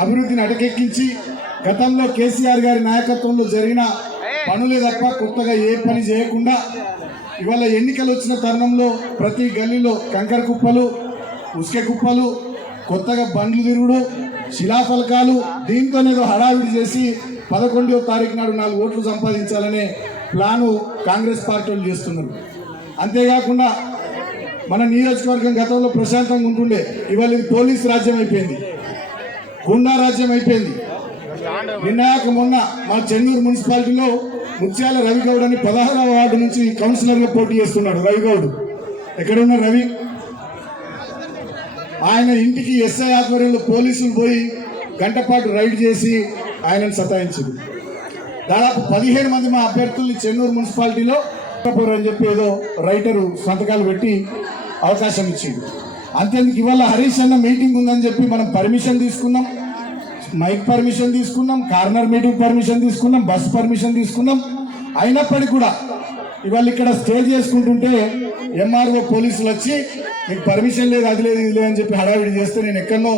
అభివృద్ధిని అటకెక్కించి గతంలో కేసీఆర్ గారి నాయకత్వంలో జరిగిన పనులే తప్ప కొత్తగా ఏ పని చేయకుండా ఇవాళ ఎన్నికలు వచ్చిన తరుణంలో ప్రతి గల్లీలో కంకర కుప్పలు, ఉసుక కుప్పలు, కొత్తగా బండ్లు తిరుగుడు, శిలాఫలకాలు, దీంతోనేదో హడావిడి చేసి 11వ తారీఖు నాడు 4 ఓట్లు సంపాదించాలనే ప్లాను కాంగ్రెస్ పార్టీ వాళ్ళు చేస్తున్నారు. అంతేకాకుండా మన నియోజకవర్గం గతంలో ప్రశాంతంగా ఉంటుండే, ఇవాళ ఇది పోలీసు రాజ్యం అయిపోయింది, గుండా రాజ్యం అయిపోయింది. నిన్నాక మొన్న మా చెన్నూరు మున్సిపాలిటీలో ముత్యాల రవిగౌడ్ అని 16వ వార్డు నుంచి కౌన్సిలర్గా పోటీ చేస్తున్నాడు. రవిగౌడ్ ఎక్కడున్న రవి, ఆయన ఇంటికి ఎస్ఐ ఆధ్వర్యంలో పోలీసులు పోయి గంటపాటు రైడ్ చేసి ఆయనను సతాయించింది. దాదాపు 15 మంది మా అభ్యర్థుల్ని చెన్నూరు మున్సిపాలిటీలో అని చెప్పి ఏదో రైటరు సంతకాలు పెట్టి అవకాశం ఇచ్చింది. అంతేందుకు ఇవాళ హరీష్ అన్న మీటింగ్ ఉందని చెప్పి మనం పర్మిషన్ తీసుకున్నాం, మైక్ పర్మిషన్ తీసుకున్నాం, కార్నర్ మీటింగ్ పర్మిషన్ తీసుకున్నాం, బస్ పర్మిషన్ తీసుకున్నాం. అయినప్పటికీ కూడా ఇవాళ ఇక్కడ స్టే చేసుకుంటుంటే ఎంఆర్ఓ పోలీసులు వచ్చి మీకు పర్మిషన్ లేదు, అది లేదు, ఇది లేదు అని చెప్పి హడావిడి చేస్తే నేను ఎక్కడో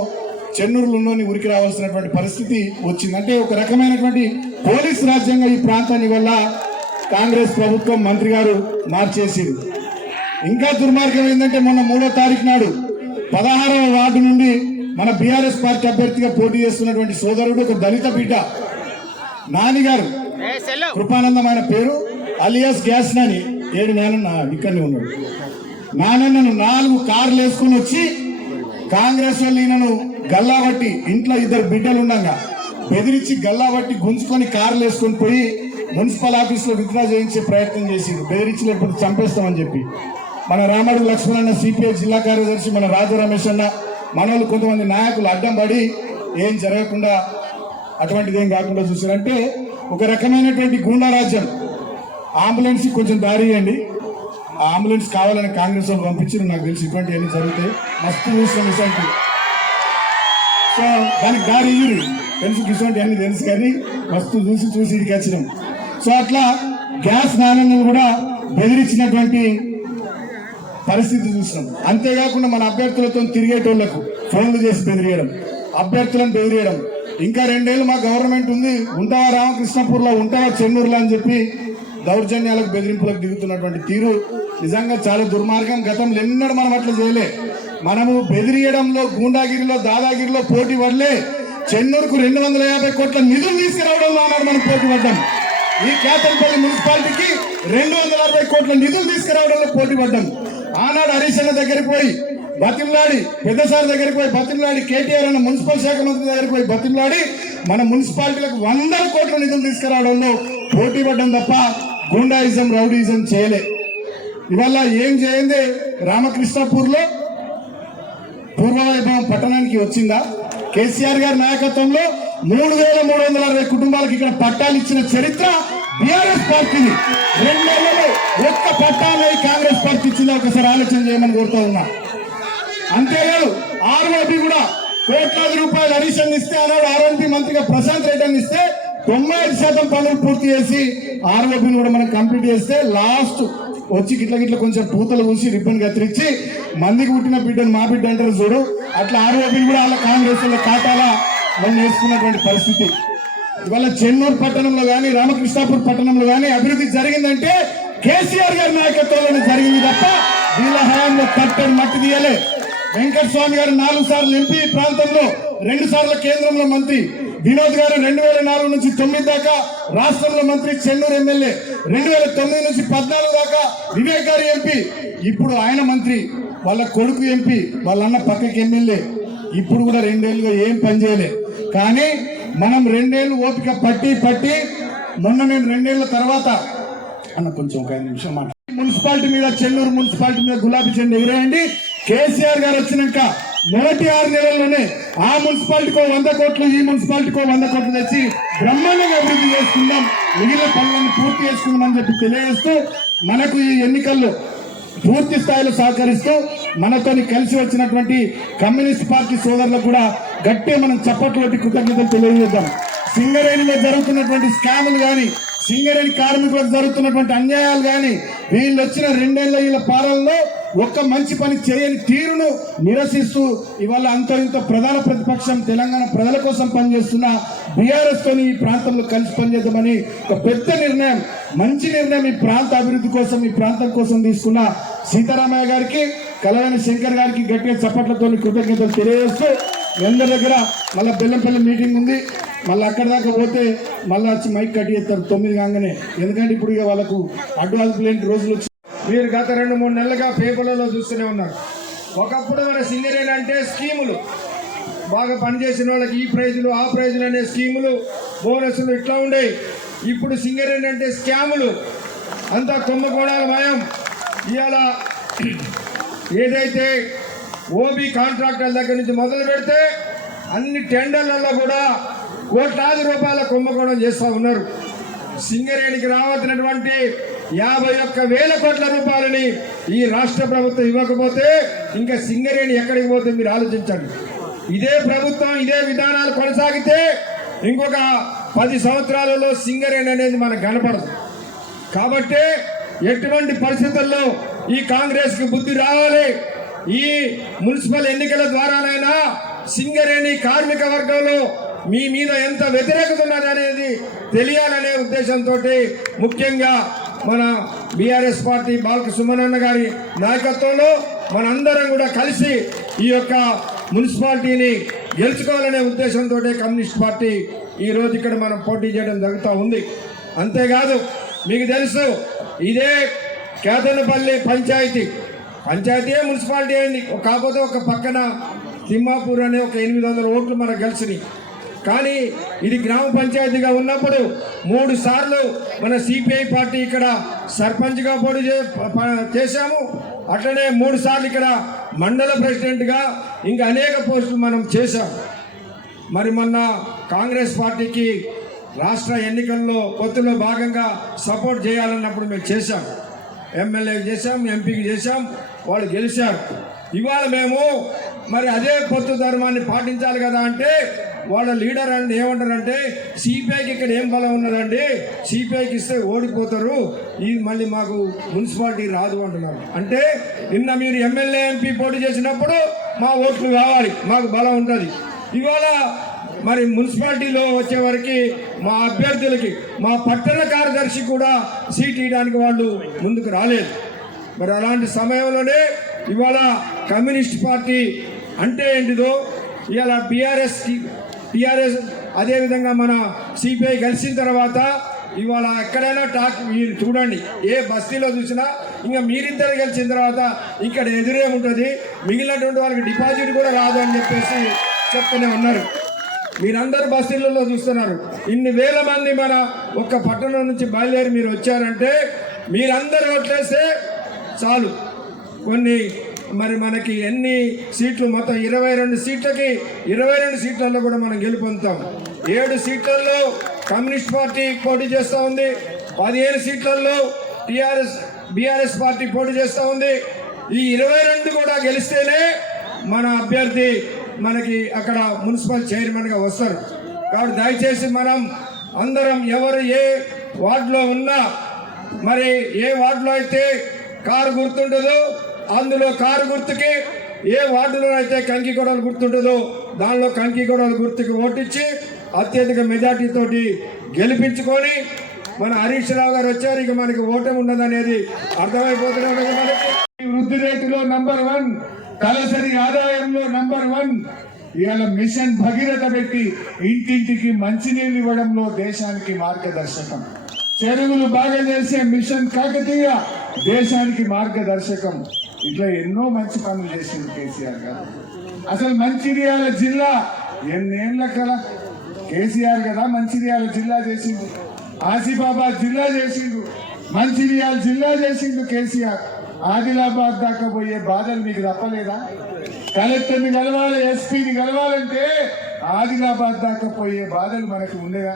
చెన్నూరులోని ఉరికి రావాల్సినటువంటి పరిస్థితి వచ్చింది. అంటే ఒక రకమైనటువంటి పోలీసు రాజ్యంగా ఈ ప్రాంతాన్ని వల్ల కాంగ్రెస్ ప్రభుత్వం మంత్రి గారు మార్చేసింది. ఇంకా దుర్మార్గం ఏంటంటే మొన్న 3వ తారీఖు నాడు 16వ వార్డు నుండి మన బీఆర్ఎస్ పార్టీ అభ్యర్థిగా పోటీ చేస్తున్నటువంటి సోదరుడు, ఒక దళిత బిడ్డ నానిగారు, కృపానందం ఆయన పేరు, అలియాస్ గ్యాస్ నాని, 7 నాన్న ఇక్కడనే ఉన్నాడు. నానన్నను 4 కార్లు వేసుకుని వచ్చి కాంగ్రెస్ వాళ్ళు ఈయనను గల్లాబట్టి, ఇంట్లో 2 బిడ్డలు ఉండగా బెదిరించి గల్లాబట్టి గుంజుకొని కార్లు వేసుకొని పోయి మున్సిపల్ ఆఫీస్లో విత్డ్రా చేయించే ప్రయత్నం చేసింది. బెదిరించి లేకపోతే చంపేస్తామని చెప్పి మన రామడు లక్ష్మణ్ అన్న, సిపిఐ జిల్లా కార్యదర్శి మన రాజా రమేష్ అన్న, మనోళ్ళు కొంతమంది నాయకులు అడ్డం పడి ఏం జరగకుండా అటువంటిది ఏం కాకుండా చూసారంటే ఒక రకమైనటువంటి గూండా రాజ్యం. అంబులెన్స్ కొంచెం దారి ఇవ్వండి, ఆ అంబులెన్స్ కావాలని కాంగ్రెస్ వాళ్ళు పంపించారు. నాకు తెలిసి ఇటువంటి అన్ని జరుగుతాయి, మస్తు చూసిన విషయానికి. సో దానికి దారి ఇయ్యరు, తెలుసు ఇటువంటి అన్ని తెలుసు, కానీ మస్తు చూసి ఇడికి వచ్చినాం. సో అట్లా గ్యాస్ నాణ్యను కూడా బెదిరించినటువంటి పరిస్థితి చూసినాం. అంతేకాకుండా మన అభ్యర్థులతో తిరిగేటోళ్లకు ఫోన్లు చేసి బెదిరియడం, అభ్యర్థులను బెదిరియడం. ఇంకా 2 ఏళ్ళు మా గవర్నమెంట్ ఉంది, ఉంటావా రామకృష్ణపూర్లో, ఉంటావా చెన్నూరులో అని చెప్పి దౌర్జన్యాలకు బెదిరింపులకు దిగుతున్నటువంటి తీరు నిజంగా చాలా దుర్మార్గం. గతంలో ఎన్నడూ మనం అట్లా చేయలే. మనము బెదిరియడంలో, గూండాగిరిలో, దాదాగిరిలో పోటీ పడలే. చెన్నూరుకు 250 కోట్ల నిధులు తీసుకురావడంలో ఆనాడు మనం పోటీ పడ్డాం. ఈ కేతన్పల్లి మున్సిపాలిటీకి 260 కోట్ల నిధులు తీసుకురావడంలో పోటీ పడ్డాం. ఆనాడు హరీష్ అన్న దగ్గరికి పోయి బతిమలాడి, పెద్దసారి దగ్గరికి పోయి బతిమలాడి, కేటీఆర్ అన్న మున్సిపల్ శాఖ మంత్రి దగ్గరికి పోయి బతిమలాడి మన మున్సిపాలిటీలకు 100 కోట్ల నిధులు తీసుకురావడంలో పోటీ పడ్డం తప్ప గూండాయిజం, రౌడీజం చేయలే. ఇవాళ ఏం చేయండి, రామకృష్ణపూర్లో పూర్వవైభవం పట్టణానికి వచ్చిందా? కేసీఆర్ గారి నాయకత్వంలో 3360 కుటుంబాలకు ఇక్కడ పట్టాలు ఇచ్చిన చరిత్ర బీఆర్ఎస్ పార్టీని. 2 నెలలు ఒక్క పట్టాలు కాంగ్రెస్ పార్టీ ఇచ్చిందా? ఒకసారి ఆలోచన చేయమని కోరుతా ఉన్నా. అంతేకాదు ఆర్ఓబి కూడా కోట్లాది రూపాయలు హరీష్ ఇస్తే, ఆనాడు ఆర్ఓబి మంత్రిగా ప్రశాంత్ రెడ్డి ఇస్తే 95% పనులు పూర్తి చేసి ఆర్ఓబిని కూడా మనం కంప్లీట్ చేస్తే లాస్ట్ వచ్చి గిట్ల కొంచెం పూతలు పూసి రిబ్బన్ కత్తిరించి మందికి పుట్టిన బిడ్డను మా బిడ్డ అంటారు చూడు, అట్లా ఆర్ఓబిని కూడా వాళ్ళ కాంగ్రెస్ ఖాతాలో మనం వేసుకున్నటువంటి పరిస్థితి. ఇవాళ చెన్నూరు పట్టణంలో కానీ, రామకృష్ణాపూర్ పట్టణంలో కానీ అభివృద్ధి జరిగిందంటే కేసీఆర్ గారి నాయకత్వంలోనే జరిగింది తప్ప వీళ్ళ హయాంలో కట్టడి మట్టి తీయలే. వెంకటస్వామి గారు 4 సార్లు ఎంపీ ప్రాంతంలో, 2 సార్లు కేంద్రంలో మంత్రి. వినోద్ గారు 2004 నుంచి 9 దాకా రాష్ట్రంలో మంత్రి, చెన్నూరు ఎమ్మెల్యే. 2009 నుంచి 14 దాకా వివేక్ గారు ఎంపీ. ఇప్పుడు ఆయన మంత్రి, వాళ్ళ కొడుకు ఎంపీ, వాళ్ళ అన్న పక్కకి ఎమ్మెల్యే. ఇప్పుడు కూడా 2 ఏళ్ళుగా ఏం పని చేయలే. కానీ మనం 2 ఏళ్ళు ఓపిక పట్టి మొన్న నేను 2 ఏళ్ల తర్వాత అన్న కొంచెం ఒక 5 నిమిషం మాట మున్సిపాలిటీ మీద, చెన్నూరు మున్సిపాలిటీ మీద గులాబీ జెండా ఎగిరేయండి. కేసీఆర్ గారు వచ్చినాక మొదటి 6 నెలల్లోనే ఆ మున్సిపాలిటీకో 100 కోట్లు, ఈ మున్సిపాలిటీకో 100 కోట్లు తెచ్చి బ్రహ్మాండంగా అభివృద్ధి చేసుకుందాం, మిగిలిన పనులను పూర్తి చేసుకుందాం అని చెప్పి తెలియజేస్తూ, మనకు ఈ ఎన్నికల్లో పూర్తి స్థాయిలో సహకరిస్తూ మనతోని కలిసి వచ్చినటువంటి కమ్యూనిస్ట్ పార్టీ సోదరులకు కూడా గట్టిగా మనం చప్పట్లోటి కృతజ్ఞతలు తెలియజేద్దాం. సింగరేణిలో జరుగుతున్నటువంటి స్కాములు కానీ, సింగరేణి కార్మికులకు జరుగుతున్నటువంటి అన్యాయాలు కానీ, వీళ్ళు వచ్చిన 2 ఏళ్ల పాలనలో ఒక్క మంచి పని చేయని తీరును నిరసిస్తూ ఇవాళ అంత ఇంత ప్రధాన ప్రతిపక్షం తెలంగాణ ప్రజల కోసం పనిచేస్తున్న బీఆర్ఎస్ తోని ఈ ప్రాంతంలో కలిసి పనిచేద్దామని ఒక పెద్ద నిర్ణయం, మంచి నిర్ణయం ఈ ప్రాంత అభివృద్ధి కోసం, ఈ ప్రాంతం కోసం తీసుకున్న సీతారామయ్య గారికి, కళ్యాణి శంకర్ గారికి గట్టిగా చప్పట్లతో కృతజ్ఞతలు తెలియజేస్తూ మీ అందరి దగ్గర మళ్ళీ బెల్లంపల్లి మీటింగ్ ఉంది, మళ్ళీ అక్కడి దాకా పోతే మళ్ళీ వచ్చి మైక్ కట్టి చేస్తారు 9 కాగానే. ఎందుకంటే ఇప్పుడు ఇక వాళ్ళకు అడ్డు అదుపు లేని రోజులు వచ్చి మీరు గత 2-3 నెలలుగా పేపర్లలో చూస్తూనే ఉన్నారు. ఒకప్పుడు మన సింగరేణి అంటే స్కీములు, బాగా పనిచేసిన వాళ్ళకి ఈ ప్రైజులు ఆ ప్రైజులు అనే స్కీములు, బోనస్లు ఇట్లా ఉండేవి. ఇప్పుడు సింగరేణి అంటే స్కాములు, అంతా కుంభకోణాల మయం. ఇవాళ ఏదైతే ఓబీ కాంట్రాక్టర్ల దగ్గర నుంచి మొదలు పెడితే అన్ని టెండర్లలో కూడా కోట్లాది రూపాయల కుంభకోణం చేస్తూ ఉన్నారు. సింగరేణికి రావాల్సినటువంటి 51,000 కోట్ల రూపాయలని ఈ రాష్ట్ర ప్రభుత్వం ఇవ్వకపోతే ఇంకా సింగరేణి ఎక్కడికి పోతే మీరు ఆలోచించండి. ఇదే ప్రభుత్వం ఇదే విధానాలు కొనసాగితే ఇంకొక 10 సంవత్సరాలలో సింగరేణి అనేది మనకు కనపడదు. కాబట్టి ఎటువంటి పరిస్థితుల్లో ఈ కాంగ్రెస్ కి బుద్ధి రావాలి. ఈ మున్సిపల్ ఎన్నికల ద్వారానైనా సింగరేణి కార్మిక వర్గంలో మీ మీద ఎంత వ్యతిరేకత ఉన్నదనేది తెలియాలనే ఉద్దేశంతో ముఖ్యంగా మన బీఆర్ఎస్ పార్టీ బాల్క సుమనన్న గారి నాయకత్వంలో మనందరం కూడా కలిసి ఈ యొక్క మున్సిపాలిటీని గెలుచుకోవాలనే ఉద్దేశంతో కమ్యూనిస్ట్ పార్టీ ఈరోజు ఇక్కడ మనం పోటీ చేయడం జరుగుతూ ఉంది. అంతేకాదు మీకు తెలుసు, ఇదే కేతనపల్లి పంచాయతీ మున్సిపాలిటీ అయింది. కాకపోతే ఒక పక్కన తిమ్మాపూర్ అనే ఒక 800 ఓట్లు మనకు గెలిచినాయి. కానీ ఇది గ్రామ పంచాయతీగా ఉన్నప్పుడు 3 సార్లు మన సిపిఐ పార్టీ ఇక్కడ సర్పంచ్గా పోటీ చేశాము. అట్లనే 3 సార్లు ఇక్కడ మండల ప్రెసిడెంట్గా ఇంకా అనేక పోస్టులు మనం చేశాం. మరి మొన్న కాంగ్రెస్ పార్టీకి రాష్ట్ర ఎన్నికల్లో పొత్తులో భాగంగా సపోర్ట్ చేయాలన్నప్పుడు మేము చేశాం. ఎమ్మెల్యేకి చేశాం, ఎంపీకి చేశాం, వాళ్ళు గెలిచారు. ఇవాళ మేము మరి అదే పొత్తు ధర్మాన్ని పాటించాలి కదా అంటే వాళ్ళ లీడర్ అండి ఏమంటారంటే సిపిఐకి ఇక్కడ ఏం బలం ఉన్నదండి, సిపిఐకి ఇస్తే ఓడిపోతారు, ఇది మళ్ళీ మాకు మున్సిపాలిటీ రాదు అంటున్నారు. అంటే నిన్న మీరు ఎమ్మెల్యే ఎంపీ పోటీ చేసినప్పుడు మా ఓట్లు కావాలి, మాకు బలం ఉంటుంది. ఇవాళ మరి మున్సిపాలిటీలో వచ్చే వరకు మా అభ్యర్థులకి మా పట్టణ కార్యదర్శి కూడా సీట్ ఇవ్వడానికి వాళ్ళు ముందుకు రాలేదు. మరి అలాంటి సమయంలోనే ఇవాళ కమ్యూనిస్ట్ పార్టీ అంటే ఏంటిదో ఇవాళ టీఆర్ఎస్ అదేవిధంగా మన సిపిఐ కలిసిన తర్వాత ఇవాళ ఎక్కడైనా టాక్ మీరు చూడండి, ఏ బస్తీలో చూసినా ఇంకా మీరిద్దరు గెలిచిన తర్వాత ఇక్కడ ఎదురే ఉంటుంది, మిగిలినటువంటి వాళ్ళకి డిపాజిట్ కూడా రాదు అని చెప్పేసి చెప్తూనే ఉన్నారు. మీరందరూ బస్తీలలో చూస్తున్నారు, ఇన్ని వేల మంది మన ఒక్క పట్టణం నుంచి బయలుదేరి మీరు వచ్చారంటే మీరందరూ ఓట్లేస్తే చాలు. కొన్ని మరి మనకి ఎన్ని సీట్లు, మొత్తం 22 సీట్లకి 22 సీట్లలో కూడా మనం గెలుపొందుతాం. 7 సీట్లలో కమ్యూనిస్ట్ పార్టీ పోటీ చేస్తూ ఉంది, 15 సీట్లలో బీఆర్ఎస్ పార్టీ పోటీ చేస్తూ ఉంది. ఈ 22 కూడా గెలిస్తేనే మన అభ్యర్థి మనకి అక్కడ మున్సిపల్ చైర్మన్గా వస్తారు. కాబట్టి దయచేసి మనం అందరం ఎవరు ఏ వార్డులో ఉన్నా, మరి ఏ వార్డులో అయితే కారు గుర్తుంటుందో అందులో కారు గుర్తుకి, ఏ వార్డులో అయితే కంకి గొడవలు గుర్తుంటుందో దానిలో కంకి గొడవలు గుర్తుకి ఓటించి అత్యధిక మెజార్టీతోటి గెలిపించుకొని మన హరీష్ రావు గారు వచ్చారు, ఇక మనకి ఓటమి ఉండదనేది అర్థమైపోతూనే ఉండదు. మనకి వృద్ధి రేటులో నంబర్ 1, తలసరి ఆదాయంలో నంబర్ 1. ఇవాళ మిషన్ భగీరథ పెట్టి ఇంటింటికి మంచినీళ్ళు ఇవ్వడంలో దేశానికి మార్గదర్శకం. చెరువులు బాగా చేసే మిషన్ కాకతీయ దేశానికి మార్గదర్శకం. ఇట్లా ఎన్నో మంచి పనులు చేసింది కేసీఆర్ గారు. అసలు మంచిర్యాల జిల్లా ఎన్నేళ్ల కల కేసీఆర్ కదా మంచిర్యాల జిల్లా చేసిండు, ఆసిఫాబాద్ జిల్లా చేసిండు, మంచిర్యాల జిల్లా చేసిండు కేసీఆర్. ఆదిలాబాద్ దాకా పోయే బాధలు మీకు తప్పలేదా? కలెక్టర్ని కలవాలి, ఎస్పీని కలవాలంటే ఆదిలాబాద్ దాకా పోయే బాధలు మనకు ఉండేదా?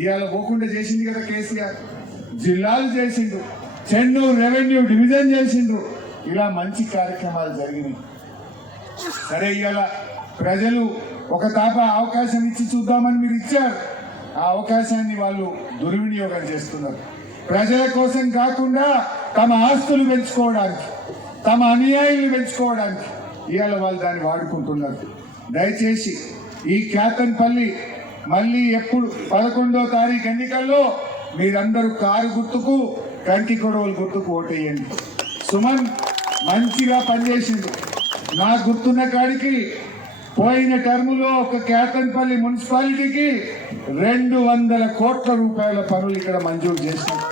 ఇవాళ పోకుండా చేసింది కదా కేసీఆర్. జిల్లాలు చేసిండు, చెన్నూరు రెవెన్యూ డివిజన్ చేసిండు, ఇలా మంచి కార్యక్రమాలు జరిగినాయి. సరే ఇవాళ ప్రజలు ఒక తాప అవకాశం ఇచ్చి చూద్దామని మీరు ఇచ్చారు, ఆ అవకాశాన్ని వాళ్ళు దుర్వినియోగం చేస్తున్నారు. ప్రజల కోసం కాకుండా తమ ఆస్తులు పెంచుకోవడానికి, తమ అనుయాయులు పెంచుకోవడానికి ఇవాళ వాళ్ళు దాన్ని వాడుకుంటున్నారు. దయచేసి ఈ కేతన్పల్లి మళ్ళీ ఎప్పుడు 11వ తారీఖు ఎన్నికల్లో మీరందరూ కారు గుర్తుకు కంకి కొడవలు గుర్తుకు ఓటేయండి. సుమన్ మంచిగా పనిచేసింది. నాకు గుర్తున్న కాడికి పోయిన టర్ములో ఒక కేతన్పల్లి మున్సిపాలిటీకి 200 కోట్ల రూపాయల పనులు ఇక్కడ మంజూరు చేశారు.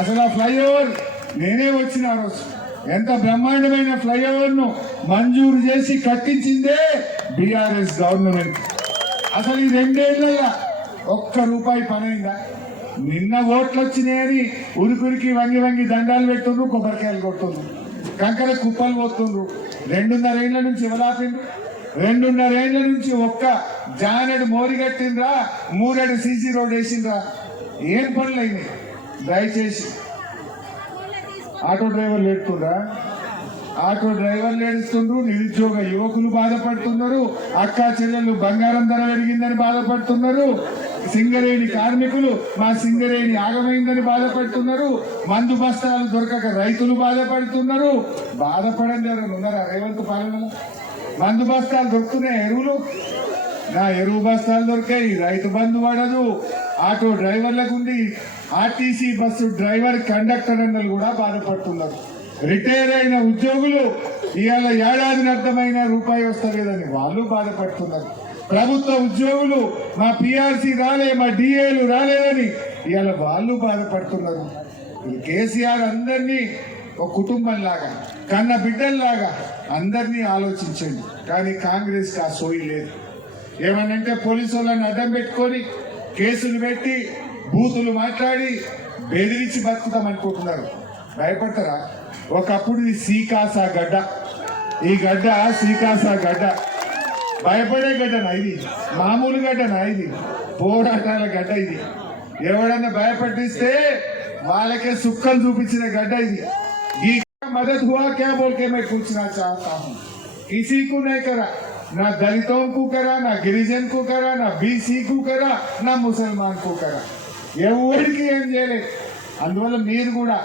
అసలు ఆ ఫ్లైఓవర్ నేనే వచ్చిన ఆ రోజు. ఎంత బ్రహ్మాండమైన ఫ్లైఓవర్ ను మంజూరు చేసి కట్టించిందే బీఆర్ఎస్ గవర్నమెంట్. అసలు ఈ 2 ఏళ్లలో ₹1 పనైందా? నిన్న ఓట్లు వచ్చినాయని ఉరికి వంగి వంగి దండాలు పెడుతుండ్రు, కొబ్బరికాయలు కొడుతుండ్రు, కంకర కుప్పలు పోతుండ్రు. 2.5 ఏళ్ల నుంచి ఎవరాపిండ్రు? 2.5 ఏళ్ల నుంచి ఒక్క జానెడు మోరి కట్టిండ్రా, 3 అడుగు సీసీ రోడ్ వేసిండ్రా? ఏం పనులు అయినాయి? దయచేసి ఆటో డ్రైవర్లు పెడుతుండ్రా? ఆటో డ్రైవర్లు ఏడుస్తుండ్రు, నిరుద్యోగ యువకులు బాధపడుతున్నారు, అక్కా చెల్లెళ్ళు బంగారం ధర పెరిగిందని బాధపడుతున్నారు, సింగరేణి కార్మికులు మా సింగరేణి ఆగమైందని బాధపడుతున్నారు, మందు బస్తాలు దొరకక రైతులు బాధపడుతున్నారు. బాధపడండి ఎవరైనా ఉన్నారా రేవంత్ పాలనలో? మందు బస్తాలు దొరుకుతున్నాయి, ఎరువులు నా ఎరువు బస్తాలు దొరికాయి, రైతు బంధు పడదు, ఆటో డ్రైవర్లకు ఉంది, ఆర్టీసీ బస్సు డ్రైవర్ కండక్టర్ అన్నలు కూడా బాధపడుతున్నారు. రిటైర్ అయిన ఉద్యోగులు ఇవాళ ఏడాదిని అర్థమైన రూపాయి వస్తలేదని వాళ్ళు బాధపడుతున్నారు. ప్రభుత్వ ఉద్యోగులు మా పిఆర్సీ రాలే, మా డిఏలు రాలేదని ఇవాళ వాళ్ళు బాధపడుతున్నారు. కేసీఆర్ అందరినీ ఒక కుటుంబంలాగా, కన్న బిడ్డల్లాగా అందరినీ ఆలోచించండి. కానీ కాంగ్రెస్ కి ఆ సోయి లేదు. ఏమనంటే పోలీసు వాళ్ళని అడ్డం పెట్టుకొని కేసులు పెట్టి బూతులు మాట్లాడి బెదిరించి బతుకుతాం అనుకుంటున్నారు. భయపడతారా? ఒకప్పుడు ఇది సీకాసా గడ్డ, ఈ గడ్డ సీకాసా గడ్డ. భయపడే గడ్డనా ఇది? మామూలు గడ్డనా ఇది? పోరాటాల గడ్డ ఇది. ఎవడన్నా భయపట్టిస్తే వాళ్ళకే సుక్కలు చూపించిన గడ్డ ఇది. ఈ మదద్ హుआ क्या बोल के मैं पूछना चाहता हूँ, किसी को नहीं करा, ना दलितों को करा, ना गिरिजन को करा, ना बीसी को करा, ना मुसलमान को करा. ఎవరికి ఏం చేయలేదు. అందువల్ల మీరు కూడా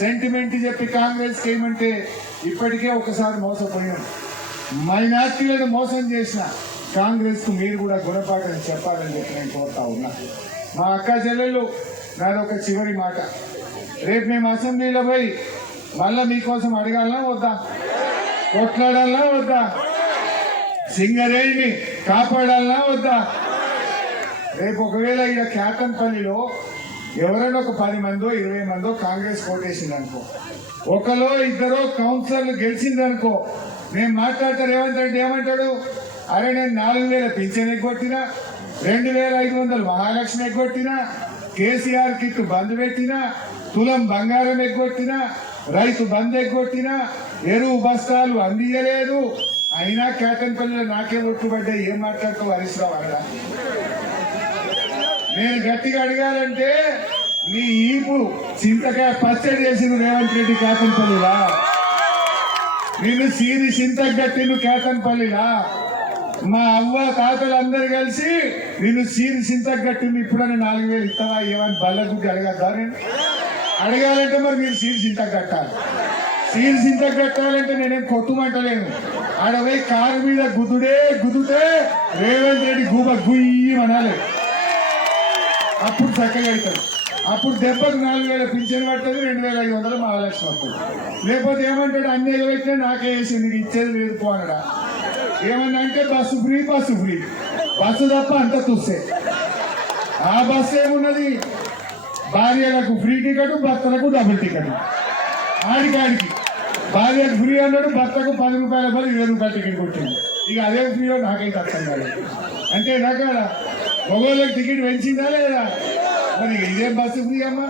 సెంటిమెంట్ చెప్పి కాంగ్రెస్ ఏమంటే ఇప్పటికే ఒకసారి మోసపోయాం. మైనార్టీలను మోసం చేసిన కాంగ్రెస్ కు మీరు కూడా గుణపాఠం చెప్పాలని చెప్పి నేను కోరుతా ఉన్నా. మా అక్క చెల్లెళ్ళు, నాదొక చివరి మాట, రేపు మేము అసెంబ్లీలో పోయి మళ్ళా మీకోసం అడగాలనా వద్దా? కొట్లాడాలనా వద్దా? సింగరేణిని కాపాడాలనా వద్దా? రేపు ఒకవేళ ఇక్కడ కేతన్పల్లిలో ఎవరైనా ఒక 10 మందో 20 మందో కాంగ్రెస్ కోటేసింది అనుకో, ఒకలో ఇద్దరో కౌన్సిలర్లు గెలిచిందనుకో, నేను మాట్లాడతా రేవంత్ రెడ్డి ఏమంటాడు? అరే నేను 4,000 పింఛన్ ఎగ్గొట్టినా, 2,500 మహాలక్ష్మి ఎగ్గొట్టినా, కేసీఆర్ కిట్ బంద్ పెట్టినా, తులం బంగారం ఎగ్గొట్టినా, రైతు బంద్ ఎగ్గొట్టినా, ఎరువు బస్తాలు అందియలేదు, అయినా కేతన్పల్లిలో నాకే ఒట్టుబడ్డాయి. ఏం మాట్లాడుతావు హరీష్ రావు అనగా? నేను గట్టిగా అడగాలంటే నీ ఈపు చింతకాయ పచ్చడి చేసిన రేవంత్ రెడ్డి కేతన్పల్లిలా, నిన్ను సీరి చింతకు గట్టిను కేతన్పల్లిలా, మా అవ్వ తాతలు అందరు కలిసి నిన్ను సీరి చింతకు గట్టింది. ఇప్పుడని 4,000 ఇస్తావా ఏమని బల్ల గుడ్డి అడగద్దా? నేను అడగాలంటే మరి మీరు సీరి చింతకు కట్టాలి. సీరి చింతకు కట్టాలంటే నేనేం కొట్టుమంటలేను. ఆడవై కారు మీద గుద్దుతే రేవంత్ రెడ్డి గూబ గుయ్యి అనాలి, అప్పుడు చక్కగా అవుతుంది. అప్పుడు దెబ్బకు 4,000 పింఛన్ పడుతుంది, 2,500 మహాలక్ష్మి వస్తుంది. లేకపోతే ఏమంటాడు? అన్ని ఎగబెట్టినా నాకే వేసి నీకు ఇచ్చేది లేదు పో అనడా. ఏమన్నా అంటే బస్సు ఫ్రీ బస్సు తప్ప అంత చూస్తే ఆ బస్సు ఏమున్నది? భార్యలకు ఫ్రీ టికెట్, భర్తలకు డబుల్ టికెట్. ఆడికి భార్యకు ఫ్రీ అన్నాడు, భర్తకు ₹10 బదులు ₹20 టికెట్ కొట్టింది. ఇక అదే ఫ్రీయో నాకైతే అర్థం కాదు. అంటే రకాల మగవాళ్ళకి టికెట్ పెంచిందా లేదా? మరి ఇదేం బస్సు ఫ్రీ అమ్మా?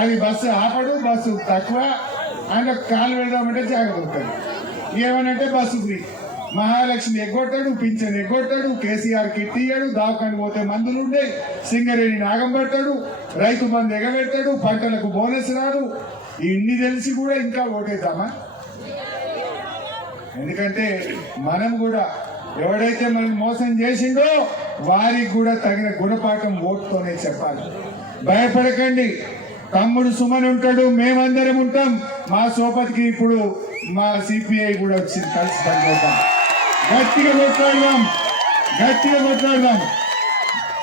అది బస్సు ఆపడు, బస్సు తక్కువ, ఆయన కాలు పెడదామంటే జాగ్రత్త ఉంటుంది. ఏమనంటే బస్సు ఫ్రీ, మహాలక్ష్మి ఎగ్గొట్టాడు, పింఛన్ ఎగ్గొట్టాడు, కేసీఆర్ కిట్ ఇయ్యాడు, దావకానికి పోతే మందులు ఉండే, సింగరేణి నాగం పెడతాడు, రైతు బంధు ఎగబెడతాడు, పంటలకు బోనస్ రాదు. ఇన్ని తెలిసి కూడా ఇంకా ఓటేద్దామా? ఎందుకంటే మనం కూడా ఎవడైతే మనం మోసం చేసిండో వారికి కూడా తగిన గుణపాఠం ఓటుతోనే చెప్పాలి. భయపడకండి. తమ్ముడు సుమన్ ఉంటాడు, మేమందరం ఉంటాం. మా సోపతికి ఇప్పుడు మా సిపిఐ కూడా వచ్చింది, కలిసి పనిచేద్దాం. గట్టిగా కొట్లాడదాం.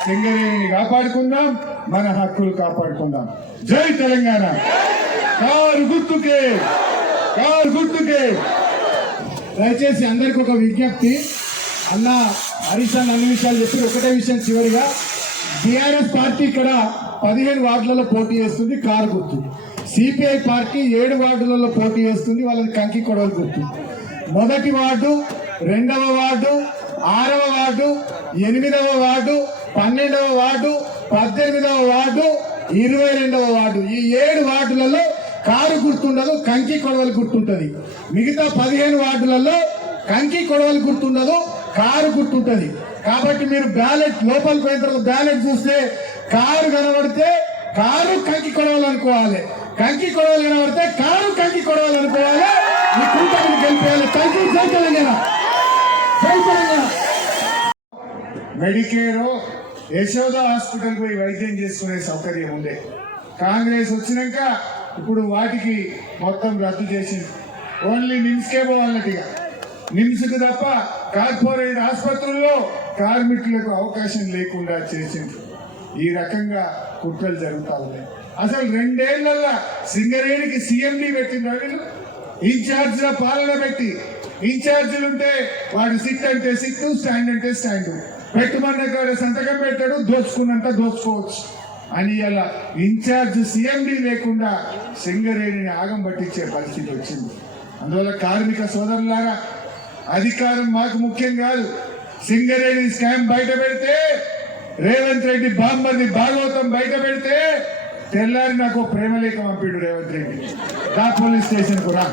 సింగరేణిని కాపాడుకుందాం, మన హక్కులు కాపాడుకుందాం. జై తెలంగాణ. కారు గుర్తుకే. దయచేసి అందరికి ఒక విజ్ఞప్తి. అన్న హరీష్ అన్న అన్ని విషయాలు చెప్పి ఒకటే విషయం చివరిగా, బీఆర్ఎస్ పార్టీ ఇక్కడ 15 వార్డులలో పోటీ చేస్తుంది, కారు గుర్తు. సిపిఐ పార్టీ 7 వార్డులలో పోటీ చేస్తుంది, వాళ్ళది కంకి కొడవలి గుర్తు. 1వ వార్డు, 2వ వార్డు, 6వ వార్డు, 8వ వార్డు, 12వ వార్డు, 18వ వార్డు, 22వ వార్డు, ఈ 7 వార్డులలో కారు గుర్తుండదు, కంకి కొడవలి గుర్తుంటది. మిగతా 15 వార్డులలో కంకి కొడవలి గుర్తుండదు, కారు గుర్తుంటది. కాబట్టి మీరు బ్యాలెట్ లోపలికి పోయిన తర్వాత బ్యాలెట్ చూస్తే కారు కనబడితే కారు కంకి కొడవాలనుకోవాలి, కంకి కొడవలి కనబడితే కారు కంకి కొడవాలనుకోవాలి. ఈ కూటమిని గెలిపేయాలి. కంకి జై తెలంగాణ. మెడికేర్ యశోద హాస్పిటల్ పోయి వైద్యం చేసుకునే సౌకర్యం ఉండే. కాంగ్రెస్ వచ్చినాక ఇప్పుడు వాటికి మొత్తం రద్దు చేసింది. ఓన్లీ నిమ్స్కే పోవాలన్నట్టుగా, నిమ్స్కు తప్ప కార్పొరేట్ ఆసుపత్రుల్లో కార్మికులకు అవకాశం లేకుండా చేసింది. ఈ రకంగా కుట్రలు జరుగుతా ఉన్నాయి. అసలు 2 ఏళ్లలో సింగరేణికి సిఎండి పెట్టిన వీళ్ళు ఇన్ఛార్జ్ల పాలన పెట్టి, ఇన్ఛార్జీలు ఉంటే వాడు సిట్ అంటే సిట్, స్టాండ్ అంటే స్టాండ్, పెట్టుమన్న కాడ సంతకం పెట్టాడు, దోచుకున్నంత దోచుకోవచ్చు అని ఇలా ఇన్ఛార్జ్ సిఎండి లేకుండా సింగరేణిని ఆగం పట్టించే పరిస్థితి వచ్చింది. అందువల్ల కార్మిక సోదరులారా, అధికారం మాకు ముఖ్యం కాదు. సింగరేణి స్కామ్ బయట పెడితే, రేవంత్ రెడ్డి బాంబర్ని భాగవతం బయట పెడితే, తెల్లారి నాకు ప్రేమలేఖ పంపిడు రేవంత్ రెడ్డి, రా పోలీస్ స్టేషన్ కు రా,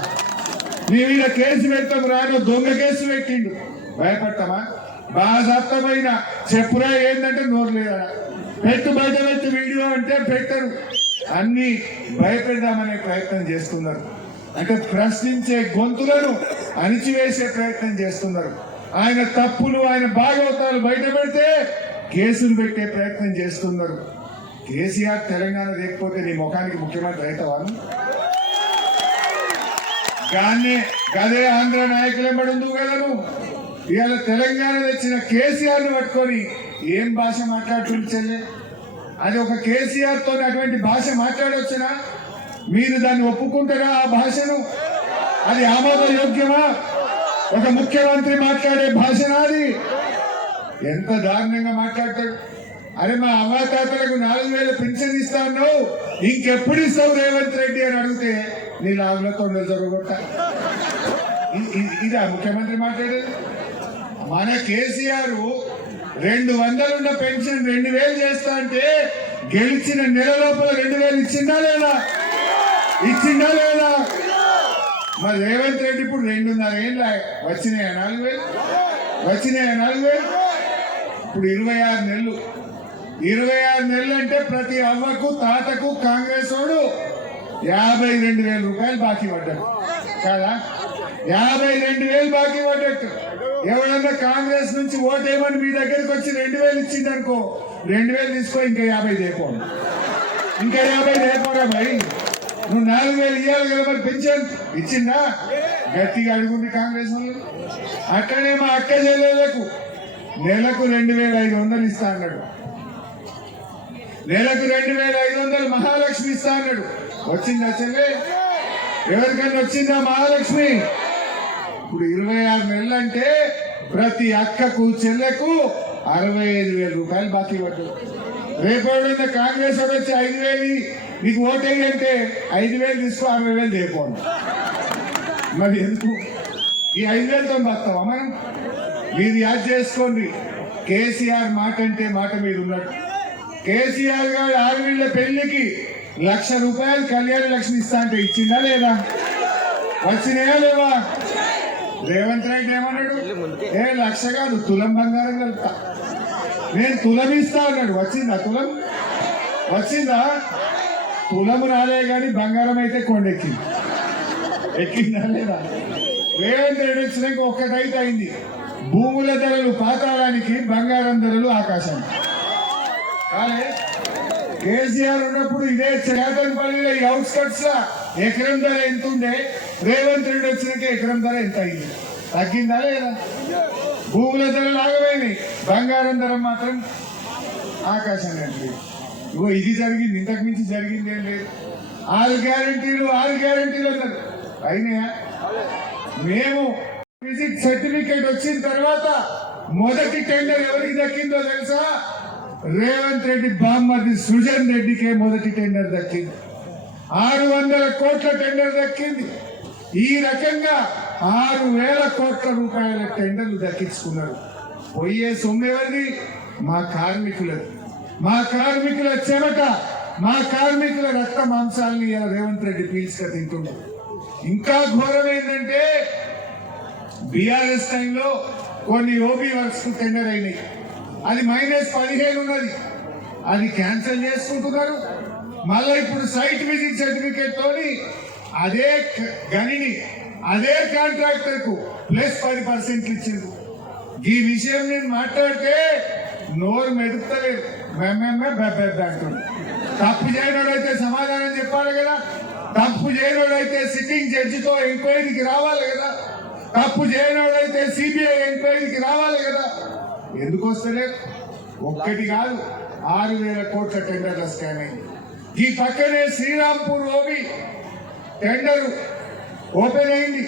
నీ మీద కేసు పెడతాం రాను, దొంగ కేసు పెట్టిండు. భయపడతామా? బాధాప్తమైన చెప్పురా ఏంటంటే నోరు లేదా, పెట్టు బయట పెట్టి వీడియో అంటే పెట్టరు. అన్ని భయపెడదామనే ప్రయత్నం చేస్తున్నారు. అంటే ప్రశ్నించే గొంతులను అణిచివేసే ప్రయత్నం చేస్తున్నారు. ఆయన తప్పులు, ఆయన భాగవతాలు బయట పెడితే కేసులు పెట్టే ప్రయత్నం చేస్తున్నారు. కేసీఆర్ తెలంగాణ లేకపోతే నీ ముఖానికి ముఖ్యమంత్రి అవుతావాను? గదే ఆంధ్ర నాయకులు ఎంబడుందు కదా నువ్వు. ఇవాళ తెలంగాణ తెచ్చిన కేసీఆర్ ని పట్టుకొని ఏం భాష మాట్లాడుతుంది చెల్లె? అది ఒక కేసీఆర్ తో అటువంటి భాష మాట్లాడవచ్చునా? మీరు దాన్ని ఒప్పుకుంటారా? ఆ భాషను అది ఆమోదయోగ్యమా? ఒక ముఖ్యమంత్రి మాట్లాడే భాషనా అది? ఎంత దారుణంగా మాట్లాడతాడు. అరే మా అవ్వాతాతలకు 4,000 పింఛన్ ఇస్తాను, ఇంకెప్పుడు ఇస్తావు రేవంత్ రెడ్డి అని అడిగితే నీ లాభంలో జరగొట్ట. ఇదా ముఖ్యమంత్రి మాట్లాడేది? మన కేసీఆర్ 200 ఉన్న పెన్షన్ 2,000 చేస్తా అంటే గెలిచిన నెల లోపల 2,000 ఇచ్చిందా లేదా? మరి రేవంత్ రెడ్డి ఇప్పుడు 2.5 ఏళ్ళ వచ్చినాయా 4,000? ఇప్పుడు 26 నెలలు. 26 నెలలు అంటే ప్రతి అవ్వకు తాతకు కాంగ్రెస్ వాడు 52,000 రూపాయలు బాకీ పడ్డాడు కదా. 52,000 బాకీ పడ్డట్టు. ఎవడన్నా కాంగ్రెస్ నుంచి ఓటేమని మీ దగ్గరికి వచ్చి 2,000 ఇచ్చిందనుకో, 2,000 తీసుకో, ఇంకా 50 దేపోను, ఇంకా 50 దేపోరా భయ్. నువ్వు 4,000 ఇవ్వాలి కదా, మరి పెన్షన్ ఇచ్చిందా? గట్టిగా అడుగుంది కాంగ్రెస్ వాళ్ళు. అట్లనే మా అక్క చెల్లెలకు నెలకు 2,500 ఇస్తా అన్నాడు. నెలకు 2,500 మహాలక్ష్మి ఇస్తా అన్నాడు. వచ్చిందా చెల్లె? ఎవరికైనా వచ్చిందా మహాలక్ష్మి? ఇప్పుడు 26 నెలలు అంటే ప్రతి అక్కకు చెల్లెకు 65,000 రూపాయలు బాకీ పడ్డాడు. రేపటి కాంగ్రెస్ వాడు వచ్చి 5,000 నీకు ఓటేయి అంటే 5,000 తీసుకో, 60,000 లేకపోను. మరి ఎందుకు ఈ 5,000తో బతావా మనం? మీరు యాద్ చేసుకోండి. కేసీఆర్ మాట అంటే మాట మీద ఉన్నట్టు. కేసీఆర్ గారు ఆడపిల్ల పెళ్లికి 1,00,000 రూపాయలు కళ్యాణ లక్ష్మి ఇస్తా అంటే ఇచ్చిందా లేదా? వచ్చినాయా లేవా? రేవంత్ రెడ్డి ఏమన్నాడు? 1,00,000 కాదు, తులం బంగారం కలుపుతా, నేను తులం ఇస్తా అన్నాడు. వచ్చిందా తులం? వచ్చిందా? తులము రాలే కానీ బంగారం అయితే కొండెక్కింది. ఎక్కిందా లేదా? రేవంత్ రెడ్డి వచ్చినాక ఒక్కటైతే అయింది. భూముల ధరలు పాతాళానికి, బంగారం ధరలు ఆకాశానికి. కాలే కేసీఆర్ ఉన్నప్పుడు ఇదే చేతనపల్లిలో ఈ అవుట్స్కట్స్ లా ఎకరం ధర ఎంత ఉండే, రేవంత్ రెడ్డి వచ్చినాక ఎకరం ధర ఎంత అయింది? తగ్గిందా లేదా? భూముల ధరలు ఆగమైనాయి, బంగారం ధర మాత్రం ఆకాశం కంటే. ఇగో ఇది జరిగింది, ఇంతకు మించి జరిగింది ఏం లేదు. 6 గ్యారంటీలు అన్నారు అయినాయా? మేము విజిట్ సర్టిఫికేట్ వచ్చిన తర్వాత మొదటి టెండర్ ఎవరికి దక్కిందో తెలుసా? రేవంత్ రెడ్డి బామ్మర్ది సృజన్ రెడ్డికే మొదటి టెండర్ దక్కింది. 600 కోట్ల టెండర్ దక్కింది. ఈ రకంగా 6,000 కోట్ల రూపాయల టెండర్లు దక్కించుకున్నారు. పోయే సొమ్ము ఎవరిది? మా కార్మికులది. మా కార్మికుల చెమట, మా కార్మికుల రక్త మాంసాలని ఇలా రేవంత్ రెడ్డి పీల్చుక తింటున్నారు. ఇంకా ఘోరం ఏంటంటే బీఆర్ఎస్ టైంలో కొన్ని ఓబీ వర్క్స్ కు టెండర్ అయినాయి, అది -15 ఉన్నది, అది క్యాన్సిల్ చేసుకుంటున్నారు. మళ్ళీ ఇప్పుడు సైట్ విజిట్ సర్టిఫికేట్ తోని అదే గనిని అదే కాంట్రాక్టర్ కు +10% ఇచ్చింది. ఈ విషయం నేను మాట్లాడితే నోరు మెదుపుతలేదు, అంటుంది. తప్పు చేయనోడైతే సమాధానం చెప్పాలి కదా, తప్పు చేయనోడైతే సిట్టింగ్ జడ్జితో ఎంక్వైరీకి రావాలి కదా, తప్పు చేయనోడైతే సిబిఐ ఎంక్వైరీకి రావాలి కదా. ఎందుకు వస్తలేదు? ఒక్కటి కాదు, 6,000 కోట్ల టెండర్ల స్కామ్ అయింది. ఈ పక్కనే శ్రీరాంపూర్ ఓబీ టెండర్ ఓపెన్ అయింది,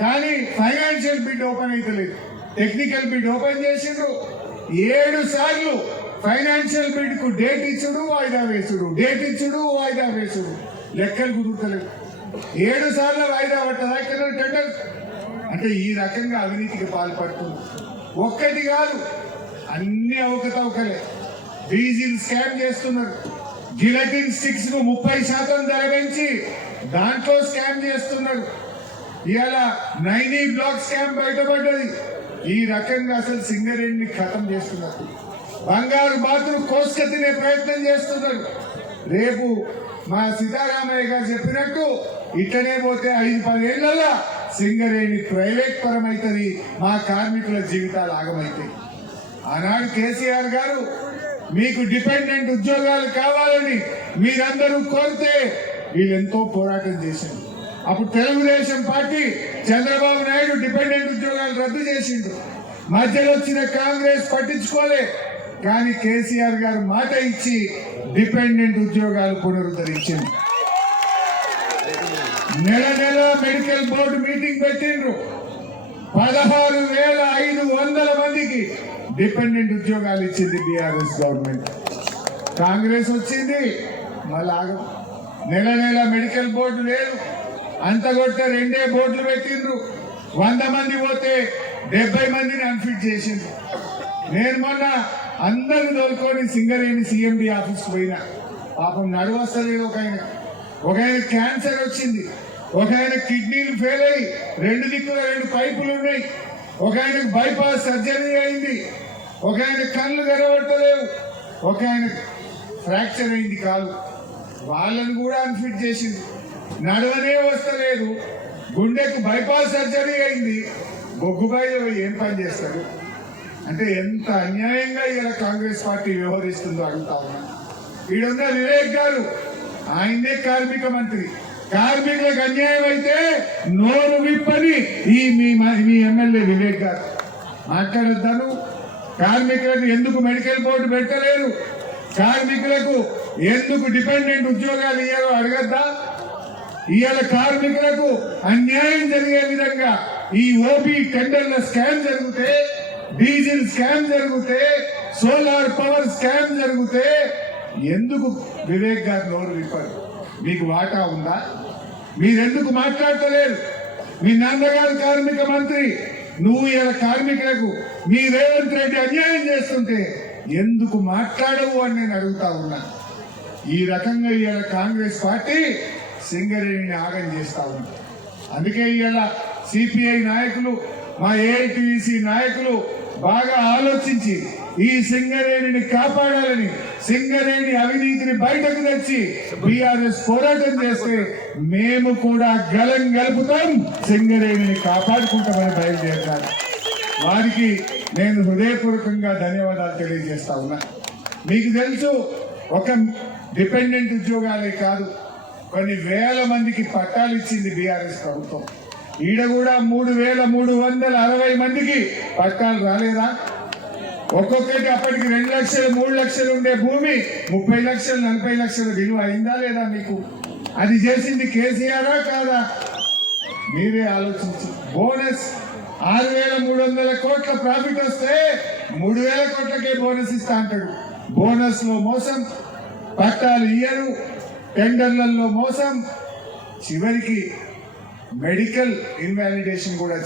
కానీ ఫైనాన్షియల్ బిడ్ ఓపెన్ అయితే లేదు. టెక్నికల్ బిడ్ ఓపెన్ చేసిండ్రు, 7 సార్లు ఫైనాన్షియల్ బిడ్ కు డేట్ ఇచ్చుడు, వాయిదా వేసుడు, డేట్ ఇచ్చుడు, వాయిదా వేసుడు, లెక్కలు కుదురుతలేదు. 7 సార్లు వాయిదా పట్టదా ఇక్కడ టెండర్? అంటే ఈ రకంగా అవినీతికి పాల్పడుతుంది. ఒక్కటి కాదు, అన్ని అవకతవకలే. డీజిల్ స్కామ్ చేస్తున్నారు, జిలటిన్ స్టిక్స్ ను 30% ధర పెంచి దాంట్లో స్కామ్ చేస్తున్నారు. ఇవాళ 9 బ్లాక్ స్కామ్ బయటపడ్డది. ఈ రకంగా అసలు సింగరేణిని ఖతం చేస్తున్నారు. బంగారు బాతులు కోసుక తినే ప్రయత్నం చేస్తున్నారు. రేపు మా సీతారామయ్య గారు చెప్పినట్టు ఇట్లనే పోతే 5-10 ఏళ్లలో సింగరేణి ప్రైవేట్ పరమైతుంది, మా కార్మికుల జీవితాలు ఆగమైతాయి. ఆనాడు కేసీఆర్ గారు మీకు డిపెండెంట్ ఉద్యోగాలు కావాలని మీరందరూ కోరితే వీళ్ళెంతో పోరాటం చేశారు. అప్పుడు తెలుగుదేశం పార్టీ చంద్రబాబు నాయుడు డిపెండెంట్ ఉద్యోగాలు రద్దు చేసిండు. మధ్యలో వచ్చిన కాంగ్రెస్ పట్టించుకోలే, కానీ కేసీఆర్ గారు మాట ఇచ్చి డిపెండెంట్ ఉద్యోగాలు పునరుద్ధరించింది. నెల మెడికల్ బోర్డు మీటింగ్ పెట్టిండ్రు. 16,500 మందికి డిపెండెంట్ ఉద్యోగాలు ఇచ్చింది బీఆర్ఎస్ గవర్నమెంట్. కాంగ్రెస్ వచ్చింది, మళ్ళా నెల మెడికల్ బోర్డు లేదు, అంతగొట్ట 2 బోర్డులు పెట్టిండ్రు. 100 మంది పోతే 70 మందిని అన్ఫిట్ చేసిండ్రు. నేను మొన్న అందరు దొరుకుని సింగరేణి సిఎండి ఆఫీస్ పోయినా, పాపం నడువస్తలేదు. ఒక ఆయన క్యాన్సర్ వచ్చింది, ఒక ఆయన కిడ్నీలు ఫెయిల్ అయ్యి 2 దిక్కుల 2 పైపులు ఉన్నాయి, ఒక ఆయనకు బైపాస్ సర్జరీ అయింది, ఒక ఆయన కళ్ళు కనబడతలేవు, ఒక ఆయన ఫ్రాక్చర్ అయింది కాలు. వాళ్ళని కూడా అన్ఫిట్ చేసింది. నడవనే వస్తలేదు, గుండెకు బైపాస్ సర్జరీ అయింది, బొగ్గుబాయిలో ఏం పని చేస్తారు? అంటే ఎంత అన్యాయంగా ఇలా కాంగ్రెస్ పార్టీ వ్యవహరిస్తుందో అడుగుతా ఉన్నా. ఈడున్న వివేక్ గారు, ఆయనే కార్మిక మంత్రి. కార్మికులకు అన్యాయం అయితే నోరు విప్పని మీ ఎమ్మెల్యే వివేక్ గారు మాట్లాడొద్దాను. కార్మికులకు ఎందుకు మెడికల్ బోర్డు పెట్టలేరు, కార్మికులకు ఎందుకు డిపెండెంట్ ఉద్యోగాలు ఇయ్యారో అడగద్దా? ఇవాళ కార్మికులకు అన్యాయం జరిగే విధంగా ఈ ఓబీ టెండర్ల స్కామ్ జరిగితే, డీజిల్ స్కామ్ జరిగితే, సోలార్ పవర్ స్కామ్ జరిగితే ఎందుకు వివేక్ గారు నోరు విప్పారు? మీకు వాటా ఉందా? మీరెందుకు మాట్లాడతలేరు? మీ నాన్నగారు కార్మిక మంత్రి, నువ్వు ఇలా కార్మికులకు మీ రేవంత్ రెడ్డి అన్యాయం చేస్తుంటే ఎందుకు మాట్లాడవు అని నేను అడుగుతా ఉన్నా. ఈ రకంగా ఇవాళ కాంగ్రెస్ పార్టీ సింగరేణిని ఆగం చేస్తా ఉంది. అందుకే ఇవాళ సిపిఐ నాయకులు, మా ఏఐటీసీ నాయకులు బాగా ఆలోచించి ఈ సింగరేణిని కాపాడాలని, సింగరేణి అవినీతిని బయటకు తెచ్చి బీఆర్ఎస్ పోరాటం చేస్తే మేము కూడా గలం గలుపుతాం, సింగరేణిని కాపాడుకుంటామని బయలుదేరారు. వారికి నేను హృదయపూర్వకంగా ధన్యవాదాలు తెలియజేస్తా ఉన్నా. మీకు తెలుసు, ఒక డిపెండెంట్ ఉద్యోగాలే కాదు, కొన్ని వేల మందికి పట్టాలు ఇచ్చింది బీఆర్ఎస్ ప్రభుత్వం. ఈడ కూడా 3,360 మందికి పట్టాలు రాలేదా? ఒక్కొక్కటి అప్పటికి 2 లక్షలు 3 లక్షలు ఉండే భూమి 30 లక్షలు 40 లక్షల విలువ అయిందా లేదా మీకు? అది చేసింది కేసీఆరా కాదా? మీరే ఆలోచించి. బోనస్ 6,300 కోట్ల ప్రాఫిట్ వస్తే 3,000 కోట్లకే బోనస్ ఇస్తా అంటాడు. బోనస్ లో మోసం, పట్టాలు ఇయ్యరు, టెండర్లలో మోసం, చివరికి మెడికల్ ఇన్వాలిడేషన్ కూడా